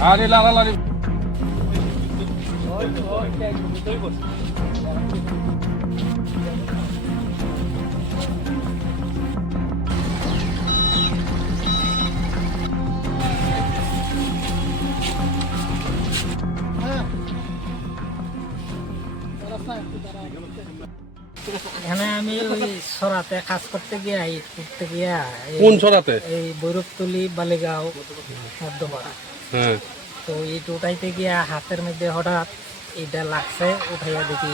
Lari, lari, lari. এখানে আমি ওই সরাতে কাজ করতে গিয়া কোন সরাতে? এই বৈরবতলি বালিগাঁও মধ্যপাড়া। হ্যাঁ, তো এইটা উঠাইতে গিয়া হাতের মধ্যে হঠাৎ এটা লাগছে, উঠাইয়া দেখি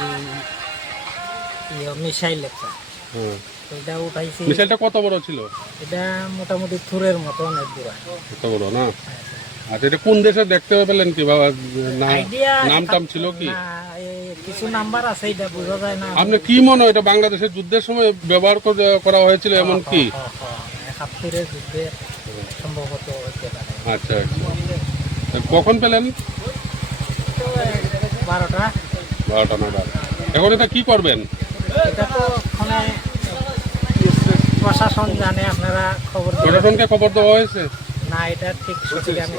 মিসাইল একটা। হ্যাঁ। তো এটা উঠাইছি, মিসাইলটা কত বড় ছিল? এটা মোটামুটি থুরের মতো অনেক দূর। কত বড় না? আচ্ছা, এটা কোন দেশে দেখতে পেলেন কি বাবা? আইডিয়া নাম টাম ছিল কি? না, কিছু নাম্বার আছে, এটা বোঝা যায় না। আপনি কি মনে হয় এটা বাংলাদেশের যুদ্ধের সময় ব্যবহার করা হয়েছিল এমন কি? ৭১-এর যুদ্ধে সম্ভবত হতে পারে। আচ্ছা, কখন পেলেন? 12টা 12টা নাগাদ। এখন এটা কি করবেন? এটা তো ওখানে প্রশাসন জানে, আপনারা খবর প্রশাসনকে খবর দেওয়া হয়েছে? না, এটা ঠিক সঠিক আমি